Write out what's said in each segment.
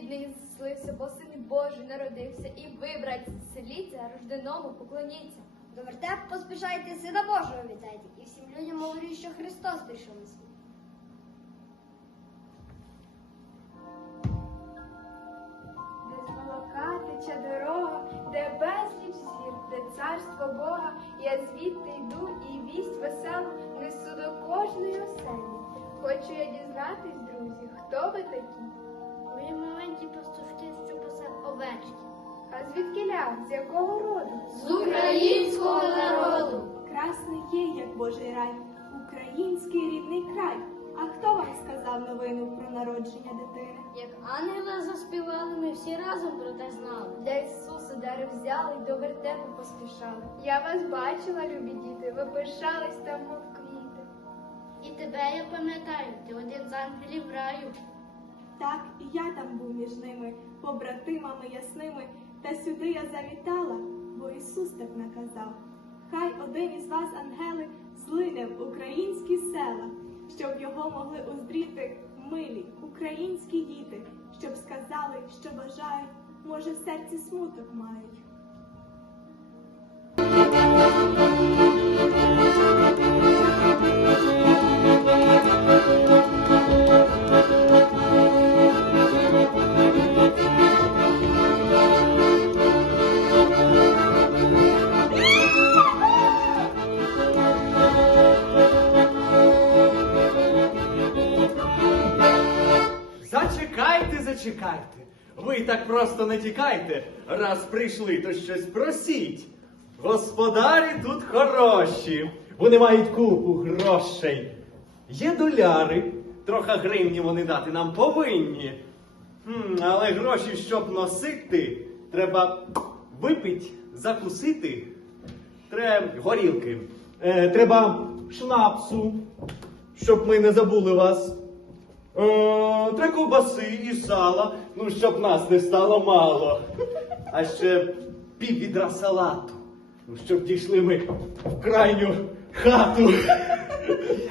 Безсвідний злився, бо син Божий народився, і ви, братці, селіться, рожденому поклоніться. До вертеп поспішайте, сина Божого вітайте. І всім людям говорю, що Христос прийшов на світ. Де з молока тече дорога, де безліч зір, де царство Бога, я звідти йду і вість веселу несу до кожної оселі. Хочу я дізнатись, друзі, хто ви такі? Ми маленькі пастушки, що пасем овечки. А звідки з якого роду? З українського народу. Красний є, як Божий рай, український рідний край. А хто вам сказав новину про народження дитини? Як ангели заспівали, ми всі разом про те знали. Для Ісуса дари взяли й до вертепу поспішали. Я вас бачила, любі діти, ви пишались там, мов квіти. І тебе я пам'ятаю, ти один з ангелів раю. Я там був між ними, побратимами ясними, та сюди я завітала, бо Ісус так наказав. Хай один із вас, ангели, злине в українські села, щоб його могли уздріти милі українські діти, щоб сказали, що бажають, може, в серці смуток мають. Просто не тікайте. Раз прийшли, то щось просіть. Господарі тут хороші. Вони мають купу грошей. Є доляри. Трохи гривні вони дати нам повинні. Хм, але гроші, щоб носити, треба випить, закусити. Треба горілки. Е, треба шнапсу, щоб ми не забули вас. Е, Три ковбаси і сала, ну щоб нас не стало мало. А ще пів відра салату, ну щоб дійшли ми в крайню хату.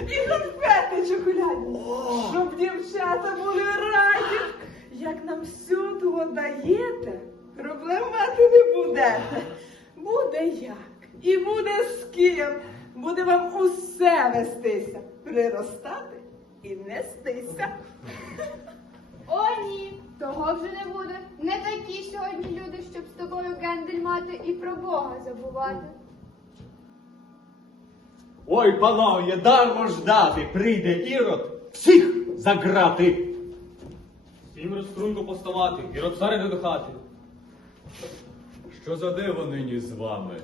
І конфети чоколядні, щоб дівчата були раді. Як нам всюди даєте, проблем мати не будете. Буде як, і буде з ким. Буде вам усе вестися, приростати і нестися. О, ні, того вже не буде. Не такі сьогодні люди, щоб з тобою кендель мати і про Бога забувати. Ой, панове, дармо ждати, прийде ірод, всіх заграти. Всім розструнку поставати і розсади до хати. Що за диво нині з вами?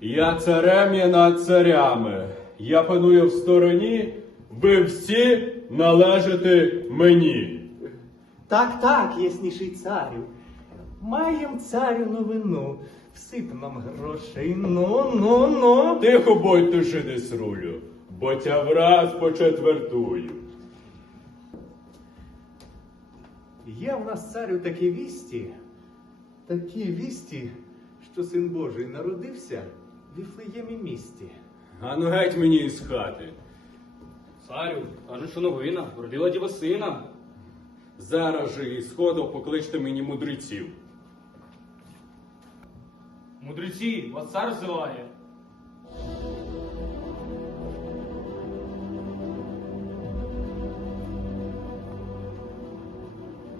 Я царем є над царями. Я паную в стороні, ви всі належите мені. Так, так, ясніший царю. Маєм царю новину. Всип нам грошей, ну, ну, ну. Тихо будьте жиди з рулю, бо тя враз почетвертую. Є в нас царю такі вісті, такі вісті, що син Божий народився в Віфлеємі місті. А ну геть мені із хати. Царю, кажуть, що новина, родила діва сина. Зараз же із сходу покличте мені мудреців. Мудреці, вас цар зиває.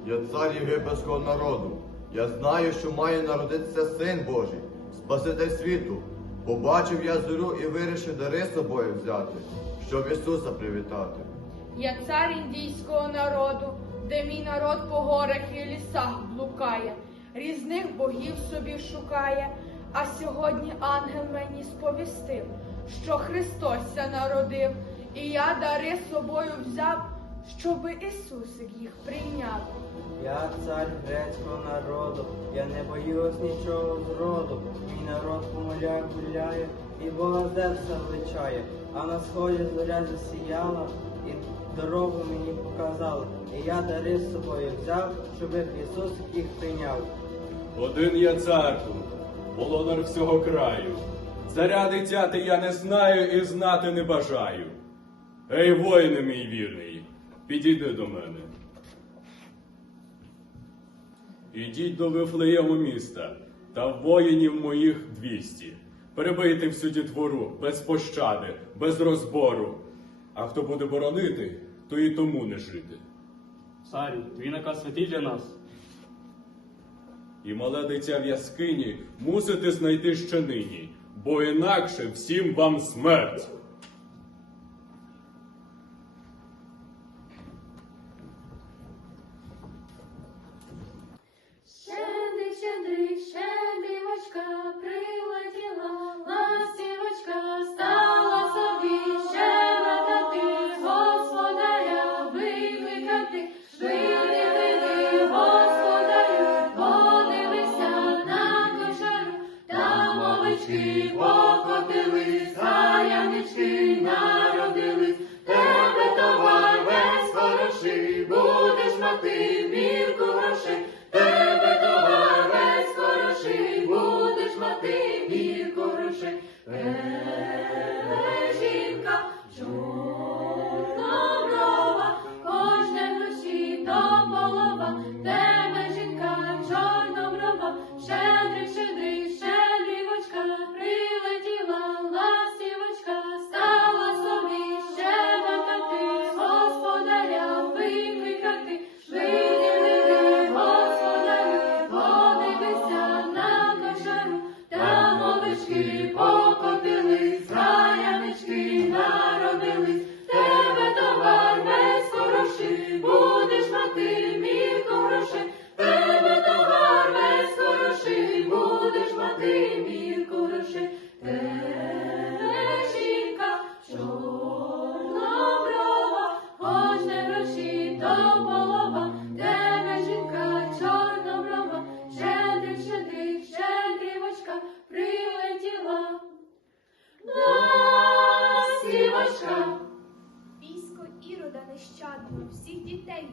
Я цар єгипетського народу. Я знаю, що має народитися син Божий, Спаситель світу. Побачив я зорю і вирішив дари з собою взяти, щоб Ісуса привітати. Я цар індійського народу, де мій народ по горах і лісах блукає, різних богів собі шукає. А сьогодні ангел мені сповістив, що Христос ся народив, і я дари собою взяв, щоби Ісусик їх прийняв. Я цар грецького народу, я не боюсь нічого зроду. Мій народ по морях гуляє, і Бога Зевса величає. А на сході зоря засіяла, і дорогу мені показала. І я дари з собою взяв, щоби Ісус їх прийняв. Один я цар тут, володар всього краю. Царя дитяти я не знаю і знати не бажаю. Ей, воїне мій вірний, підійди до мене. Ідіть до Вифлеєму міста та воїнів моїх двісті. Перебийте всю дітвору без пощади, без розбору. А хто буде боронити, то і тому не жити. Царю, твій наказ святий для нас. І мале дитя в яскині мусите знайти ще нині, бо інакше всім вам смерть.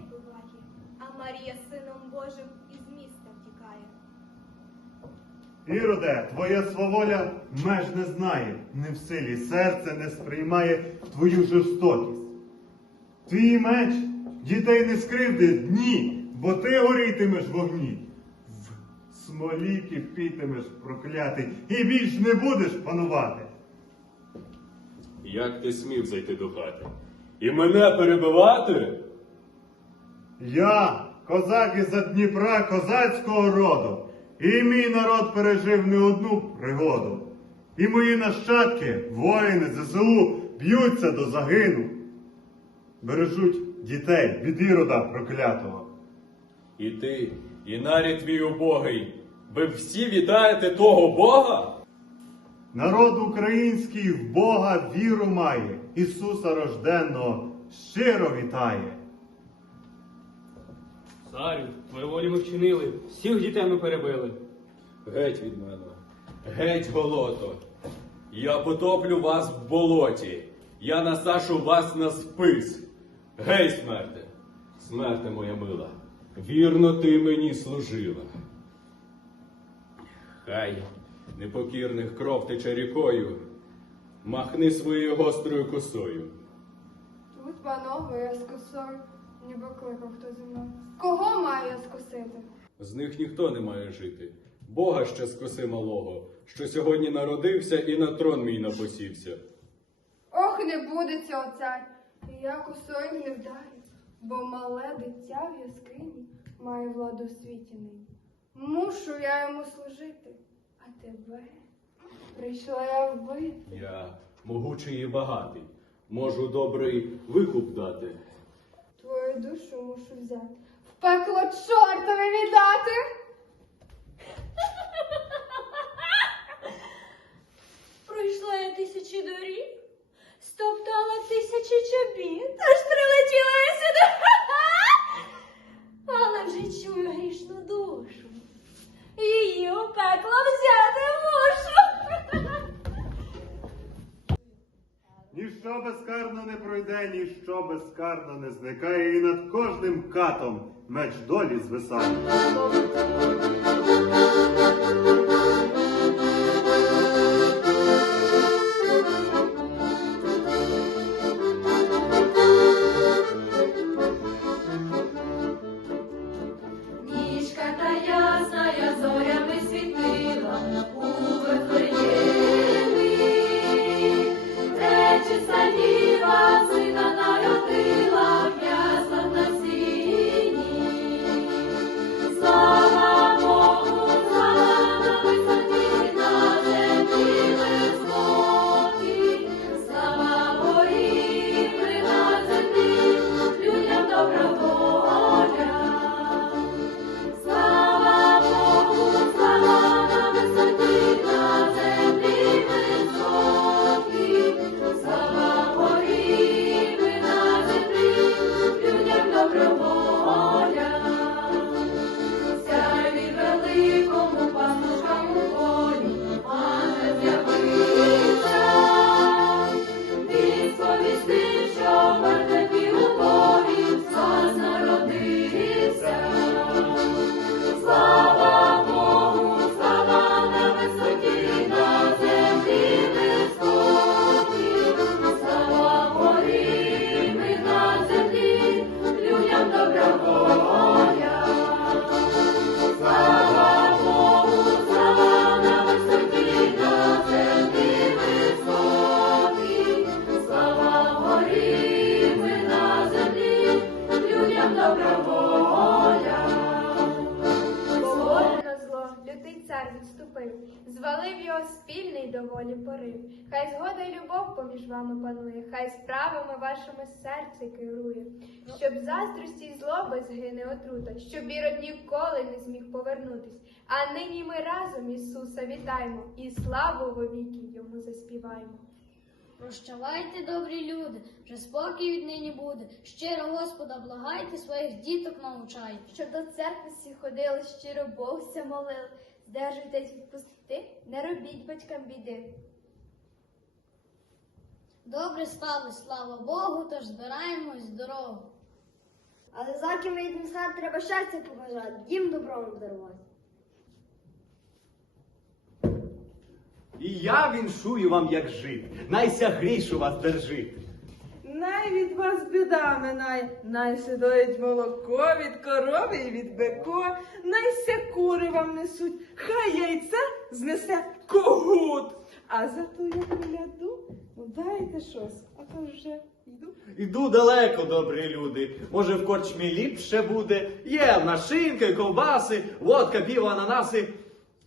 Вбиває, а Марія сином Божим із міста втікає. Іроде, твоя сваволя меж не знає, не в силі серце не сприймає твою жорстокість. Твій меч дітей не скривдить ні, бо ти горітимеш в огні. В смолі кипітимеш проклятий і більш не будеш панувати. Як ти смів зайти до хати? І мене перебивати? Я, козак із-за Дніпра козацького роду, і мій народ пережив не одну пригоду. І мої нащадки, воїни ЗСУ, б'ються до загину. Бережуть дітей від ірода проклятого. І ти, і нарід твій убогий, ви всі вітаєте того Бога? Народ український в Бога віру має, Ісуса рожденного щиро вітає. Царю, твою волю ми вчинили, всіх дітей ми перебили. Геть від мене, геть голото. Я потоплю вас в болоті, я насашу вас на спис. Гей, смерте, смерте моя мила, вірно ти мені служила. Хай непокірних кров тече рікою, махни своєю гострою косою. Тут, панове, я з косою, ніби кликав хто зі мною. Кого маю я скосити? З них ніхто не має жити. Бога ще скоси малого, що сьогодні народився і на трон мій напосівся. Ох, не буде цього цар, і я косою не вдарю, бо мале дитя в яскині має владу в світі нині. Мушу я йому служити, а тебе прийшла я вбити. Я могучий і багатий, можу добрий викуп дати. Твою душу мушу взяти, в пекло чортові віддати. Пройшла я тисячі доріг, стоптала тисячі чобіт, аж прилетіла я сюди. Але вже чую грішну душу. Її у пекло взяти мушу. Ніщо безкарно не пройде, ніщо безкарно не зникає, і над кожним катом меч долі звисає. Звалив його спільний доволі порив. Хай згода й любов поміж вами панує, хай справами вашими серце керує, щоб заздрості й злоби згине отрута, щоб ірод ніколи не зміг повернутись. А нині ми разом Ісуса вітаємо і славу вовіки йому заспіваємо. Прощавайте, добрі люди, вже спокій віднині буде. Щиро Господа благайте, своїх діток навчайте. Щоб до церкви всі ходили, щиро Богся молили. Здержуйтесь від пустоти, не робіть батькам біди. Добре стали, слава Богу, тож збираємось в дорогу. Але за ким вийдемо з хати, треба щастя побажати, їм добром дарувати. І я віншую вам, як жит, найся гріш у вас держить. Най від вас біда минає, най се молоко від корови і від бико, най ся кури вам несуть, хай яйця знесе когут. А за ту я гляду, ну дайте щось, а то вже йду. Іду далеко, добрі люди. Може, в корчмі ліпше буде. Є нашинки, ковбаси, водка, піво, ананаси.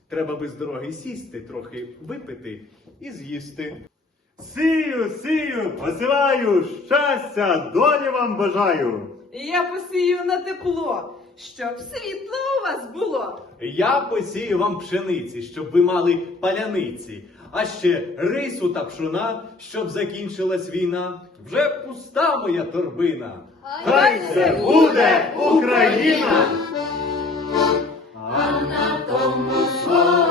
Треба би з дороги сісти, трохи випити і з'їсти. Сію, сію, посилаю, щастя, долі вам бажаю. Я посію на тепло, щоб світло у вас було. Я посію вам пшениці, щоб ви мали паляниці, а ще рису та пшона, щоб закінчилась війна. Вже пуста моя торбина. Хай це буде Україна! А на тому слові